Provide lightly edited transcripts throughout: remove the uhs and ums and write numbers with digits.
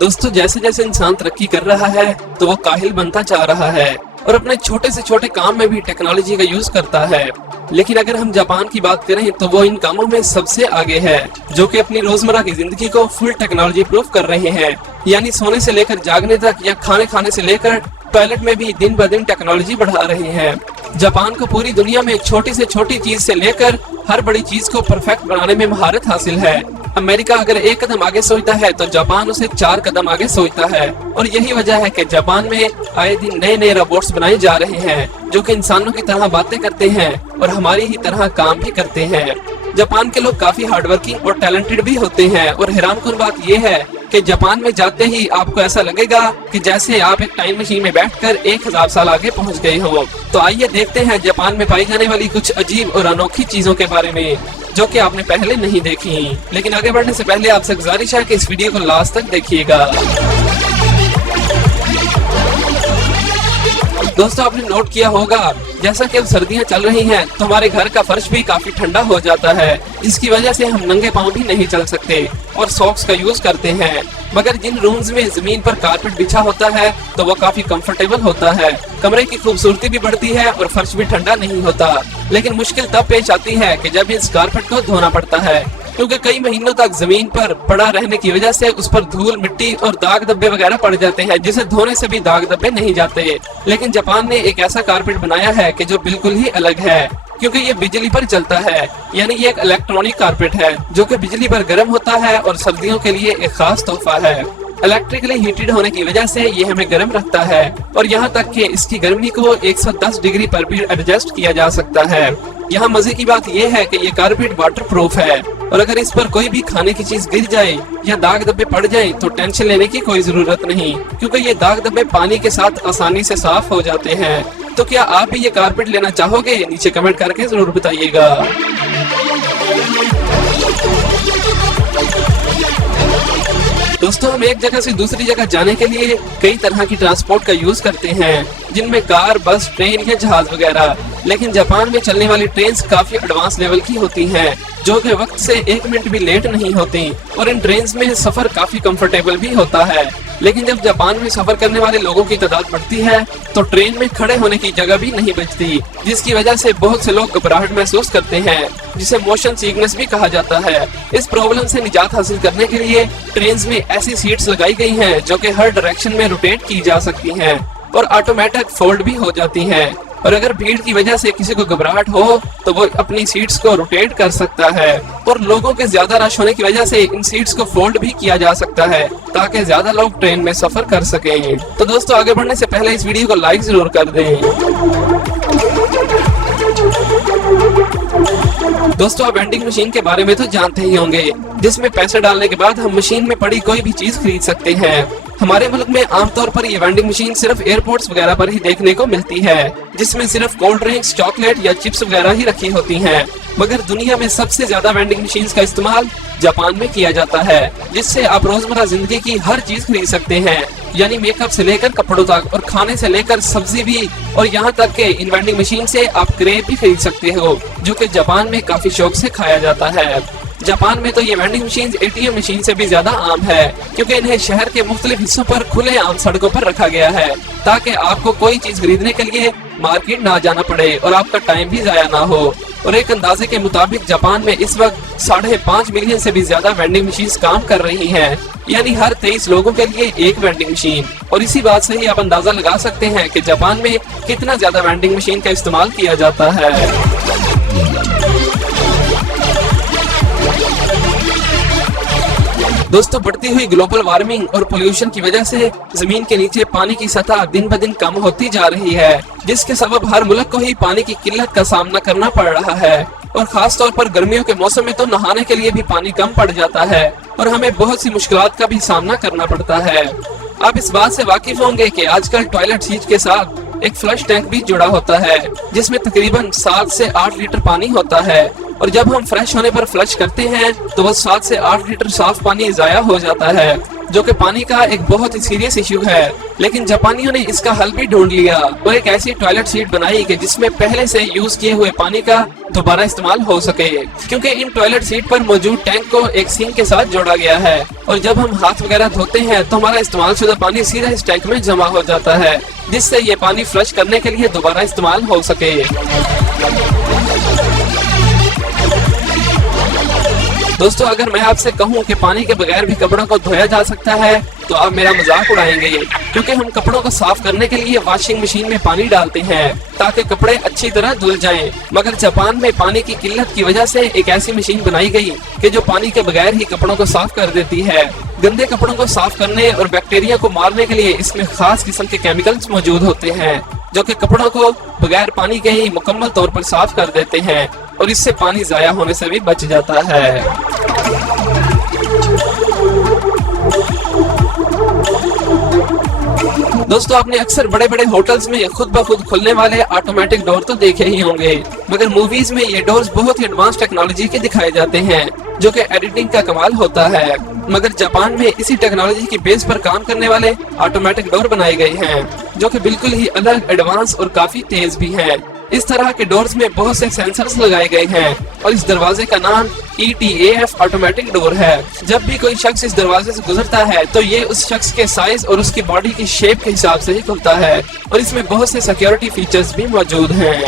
दोस्तों, जैसे जैसे इंसान तरक्की कर रहा है तो वो काहिल बनता जा रहा है और अपने छोटे से छोटे काम में भी टेक्नोलॉजी का यूज करता है। लेकिन अगर हम जापान की बात करें तो वो इन कामों में सबसे आगे है, जो कि अपनी रोजमर्रा की जिंदगी को फुल टेक्नोलॉजी प्रूफ कर रहे हैं। यानी सोने से लेकर जागने तक या खाने खाने से लेकर टॉयलेट में भी दिन ब दिन टेक्नोलॉजी बढ़ा रहे हैं। जापान को पूरी दुनिया में छोटी से छोटी चीज से लेकर हर बड़ी चीज को परफेक्ट बनाने में महारत हासिल है। अमेरिका अगर एक कदम आगे सोचता है तो जापान उसे 4 कदम आगे सोचता है, और यही वजह है कि जापान में आए दिन नए नए रोबोट्स बनाए जा रहे हैं जो कि इंसानों की तरह बातें करते हैं और हमारी ही तरह काम भी करते हैं। जापान के लोग काफी हार्डवर्किंग और टैलेंटेड भी होते हैं, और हैरानकुन बात यह है कि जापान में जाते ही आपको ऐसा लगेगा कि जैसे आप एक टाइम मशीन में बैठकर 1000 साल आगे पहुंच गए हो। तो आइए देखते हैं जापान में पाई जाने वाली कुछ अजीब और अनोखी चीजों के बारे में जो कि आपने पहले नहीं देखी। लेकिन आगे बढ़ने से पहले आपसे गुजारिश है कि इस वीडियो को लास्ट तक देखिएगा। दोस्तों, आपने नोट किया होगा जैसा कि अब सर्दियां चल रही हैं तो हमारे घर का फर्श भी काफी ठंडा हो जाता है, जिसकी वजह से हम नंगे पांव भी नहीं चल सकते और सॉक्स का यूज करते हैं। मगर जिन रूम्स में जमीन पर कारपेट बिछा होता है तो वो काफी कंफर्टेबल होता है, कमरे की खूबसूरती भी बढ़ती है और फर्श भी ठंडा नहीं होता। लेकिन मुश्किल तब पेश आती है कि जब इस कारपेट को धोना पड़ता है, क्योंकि कई महीनों तक जमीन पर पड़ा रहने की वजह से उस पर धूल, मिट्टी और दाग धब्बे वगैरह पड़ जाते हैं, जिसे धोने से भी दाग धब्बे नहीं जाते। लेकिन जापान ने एक ऐसा कारपेट बनाया है कि जो बिल्कुल ही अलग है, क्योंकि ये बिजली पर चलता है। यानी ये एक इलेक्ट्रॉनिक कारपेट है जो कि बिजली पर गर्म होता है और सर्दियों के लिए एक खास तोहफा है। इलेक्ट्रिकली हीटेड होने की वजह से ये हमें गर्म रखता है, और यहाँ तक कि इसकी गर्मी को 110 डिग्री पर भी एडजस्ट किया जा सकता है। यहाँ मजे की बात यह है कि ये कारपेट वाटर प्रूफ है, और अगर इस पर कोई भी खाने की चीज गिर जाए या दाग धब्बे पड़ जाए तो टेंशन लेने की कोई जरूरत नहीं, क्योंकि ये दाग धब्बे पानी के साथ आसानी से साफ हो जाते हैं। तो क्या आप भी ये कारपेट लेना चाहोगे? नीचे कमेंट करके जरूर बताइएगा। दोस्तों, हम एक जगह से दूसरी जगह जाने के लिए कई तरह की ट्रांसपोर्ट का यूज करते हैं, जिनमें कार, बस, ट्रेन या जहाज वगैरह। लेकिन जापान में चलने वाली ट्रेन काफी एडवांस लेवल की होती हैं, जो कि वक्त से 1 मिनट भी लेट नहीं होती, और इन ट्रेन में सफर काफी कंफर्टेबल भी होता है। लेकिन जब जापान में सफर करने वाले लोगों की तादाद बढ़ती है तो ट्रेन में खड़े होने की जगह भी नहीं बचती, जिसकी वजह से बहुत से लोग घबराहट महसूस करते हैं, जिसे मोशन सिकनेस भी कहा जाता है। इस प्रॉब्लम से निजात हासिल करने के लिए ट्रेन में ऐसी सीट्स लगाई गई हैं जो कि हर डायरेक्शन में रोटेट की जा सकती हैं और ऑटोमेटिक फोल्ड भी हो जाती हैं। और अगर भीड़ की वजह से किसी को घबराहट हो तो वो अपनी सीट्स को रोटेट कर सकता है, और लोगों के ज्यादा रश होने की वजह से इन सीट्स को फोल्ड भी किया जा सकता है ताकि ज्यादा लोग ट्रेन में सफर कर सकें। तो दोस्तों, आगे बढ़ने से पहले इस वीडियो को लाइक जरूर कर दें। दोस्तों, आप वेंडिंग मशीन के बारे में तो जानते ही होंगे, जिसमें पैसे डालने के बाद हम मशीन में पड़ी कोई भी चीज खरीद सकते हैं। हमारे मुल्क में आमतौर पर ये वेंडिंग मशीन सिर्फ एयरपोर्ट्स वगैरह पर ही देखने को मिलती है, जिसमें सिर्फ कोल्ड ड्रिंक्स, चॉकलेट या चिप्स वगैरह ही रखी होती हैं। मगर दुनिया में सबसे ज्यादा वेंडिंग मशीन का इस्तेमाल जापान में किया जाता है, जिससे आप रोजमर्रा जिंदगी की हर चीज खरीद सकते हैं, यानी मेकअप से लेकर कपड़ों तक, और खाने से लेकर सब्जी भी, और यहाँ तक के इन वेंडिंग मशीन से आप क्रेप भी खरीद सकते हो, जो कि जापान में काफी शौक से खाया जाता है। जापान में तो ये वेंडिंग मशीन ATM मशीन से भी ज्यादा आम है, क्योंकि इन्हें शहर के मुख्तलिफ हिस्सों पर खुले आम सड़कों पर रखा गया है, ताकि आपको कोई चीज खरीदने के लिए मार्केट ना जाना पड़े और आपका टाइम भी जाया ना हो। और एक अंदाजे के मुताबिक जापान में इस वक्त 5.5 मिलियन से भी ज्यादा वेंडिंग मशीन काम कर रही हैं, यानी हर 23 लोगों के लिए एक वेंडिंग मशीन। और इसी बात से ही आप अंदाजा लगा सकते हैं कि जापान में कितना ज्यादा वेंडिंग मशीन का इस्तेमाल किया जाता है। दोस्तों, बढ़ती हुई ग्लोबल वार्मिंग और पोल्यूशन की वजह से जमीन के नीचे पानी की सतह दिन ब दिन कम होती जा रही है, जिसके सबब हर मुल्क को ही पानी की किल्लत का सामना करना पड़ रहा है। और खास तौर पर गर्मियों के मौसम में तो नहाने के लिए भी पानी कम पड़ जाता है और हमें बहुत सी मुश्किलात का भी सामना करना पड़ता है। आप इस बात से वाकिफ होंगे कि आजकल टॉयलेट सीट के साथ एक फ्लश टैंक भी जुड़ा होता है, जिसमें तकरीबन 7 से 8 लीटर पानी होता है, और जब हम फ्रेश होने पर फ्लश करते हैं तो वह 7 से 8 लीटर साफ पानी जाया हो जाता है। जो कि पानी का एक बहुत ही सीरियस इश्यू है। लेकिन जापानियों ने इसका हल भी ढूंढ लिया और एक ऐसी टॉयलेट सीट बनाई कि जिसमें पहले से यूज किए हुए पानी का दोबारा इस्तेमाल हो सके, क्योंकि इन टॉयलेट सीट पर मौजूद टैंक को एक सिंक के साथ जोड़ा गया है और जब हम हाथ वगैरह धोते हैं तो हमारा इस्तेमाल शुदा पानी सीधा इस टैंक में जमा हो जाता है, जिससे ये पानी फ्लश करने के लिए दोबारा इस्तेमाल हो सके। दोस्तों, अगर मैं आपसे कहूं कि पानी के बगैर भी कपड़ों को धोया जा सकता है तो आप मेरा मजाक उड़ाएंगे, क्योंकि हम कपड़ों को साफ करने के लिए वॉशिंग मशीन में पानी डालते हैं ताकि कपड़े अच्छी तरह धुल जाएं। मगर जापान में पानी की किल्लत की वजह से एक ऐसी मशीन बनाई गई कि जो पानी के बगैर ही कपड़ों को साफ कर देती है। गंदे कपड़ों को साफ करने और बैक्टीरिया को मारने के लिए इसमें खास किस्म के केमिकल्स मौजूद होते हैं जो कि कपड़ों को बगैर पानी के ही मुकम्मल तौर पर साफ कर देते हैं और इससे पानी जाया होने से भी बच जाता है। दोस्तों, आपने अक्सर बड़े बड़े होटल्स में खुद ब खुद खुलने वाले ऑटोमेटिक डोर तो देखे ही होंगे, मगर मूवीज में ये डोर्स बहुत ही एडवांस टेक्नोलॉजी के दिखाए जाते हैं जो कि एडिटिंग का कमाल होता है। मगर जापान में इसी टेक्नोलॉजी की बेस पर काम करने वाले ऑटोमेटिक डोर बनाए गए हैं जो कि बिल्कुल ही अलग, एडवांस और काफी तेज भी हैं। इस तरह के डोर्स में बहुत से सेंसर्स लगाए गए हैं और इस दरवाजे का नाम ETAF ऑटोमेटिक डोर है। जब भी कोई शख्स इस दरवाजे से गुजरता है तो ये उस शख्स के साइज और उसकी बॉडी की शेप के हिसाब से ही खुलता है और इसमें बहुत से सिक्योरिटी फीचर्स भी मौजूद हैं।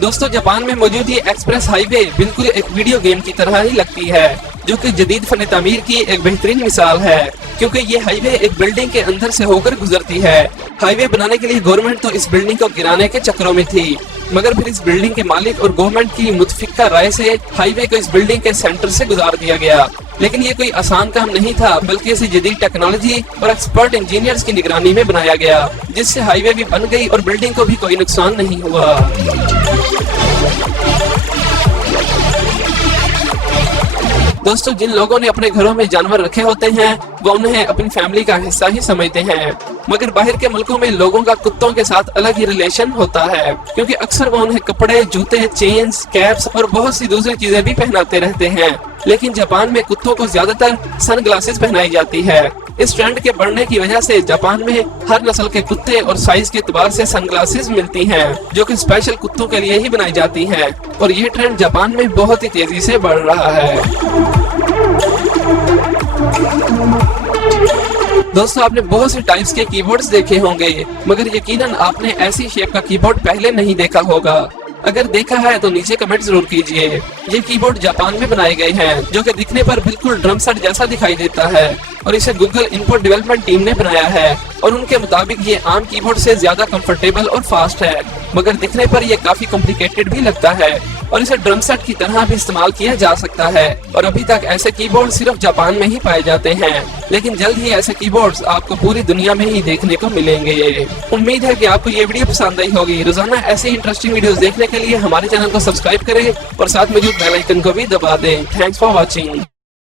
दोस्तों, जापान में मौजूद ये एक्सप्रेस हाईवे बिल्कुल एक वीडियो गेम की तरह ही लगती है, जो कि जदीद फन तामीर की एक बेहतरीन मिसाल है, क्योंकि ये हाईवे एक बिल्डिंग के अंदर से होकर गुजरती है। हाईवे बनाने के लिए गवर्नमेंट तो इस बिल्डिंग को गिराने के चक्करों में थी, मगर फिर इस बिल्डिंग के मालिक और गवर्नमेंट की मुतफिका राय से हाईवे को इस बिल्डिंग के सेंटर से गुजार दिया गया। लेकिन ये कोई आसान काम नहीं था, बल्कि इसे जदीद टेक्नोलॉजी और एक्सपर्ट इंजीनियर्स की निगरानी में बनाया गया, जिससे हाईवे भी बन गई और बिल्डिंग को भी कोई नुकसान नहीं हुआ। दोस्तों, जिन लोगों ने अपने घरों में जानवर रखे होते हैं वो उन्हें अपनी फैमिली का हिस्सा ही समझते हैं, मगर बाहर के मुल्कों में लोगों का कुत्तों के साथ अलग ही रिलेशन होता है, क्योंकि अक्सर वो उन्हें कपड़े, जूते, चेन्स, कैप्स और बहुत सी दूसरी चीजें भी पहनाते रहते हैं। लेकिन जापान में कुत्तों को ज्यादातर सन ग्लासेस पहनाई जाती है। इस ट्रेंड के बढ़ने की वजह से जापान में हर नस्ल के कुत्ते और साइज के एतबार से सनग्लासेस मिलती हैं, जो कि स्पेशल कुत्तों के लिए ही बनाई जाती हैं और ये ट्रेंड जापान में बहुत ही तेजी से बढ़ रहा है। दोस्तों, आपने बहुत से टाइप्स के कीबोर्ड्स देखे होंगे, मगर यकीनन आपने ऐसी शेप का कीबोर्ड पहले नहीं देखा होगा। अगर देखा है तो नीचे कमेंट जरूर कीजिए। ये कीबोर्ड जापान में बनाए गए हैं, जो कि दिखने पर बिल्कुल ड्रम सेट जैसा दिखाई देता है और इसे गूगल इनपुट डेवलपमेंट टीम ने बनाया है और उनके मुताबिक ये आम कीबोर्ड से ज्यादा कंफर्टेबल और फास्ट है, मगर दिखने पर यह काफी कॉम्प्लिकेटेड भी लगता है और इसे ड्रम सेट की तरह भी इस्तेमाल किया जा सकता है और अभी तक ऐसे कीबोर्ड सिर्फ जापान में ही पाए जाते हैं, लेकिन जल्द ही ऐसे कीबोर्ड्स आपको पूरी दुनिया में ही देखने को मिलेंगे। उम्मीद है कि आपको ये वीडियो पसंद आई होगी। रोजाना ऐसे इंटरेस्टिंग वीडियोस देखने के लिए हमारे चैनल को सब्सक्राइब करें और साथ मौजूद बेल आइकन को भी दबा दें। Thanks for watching.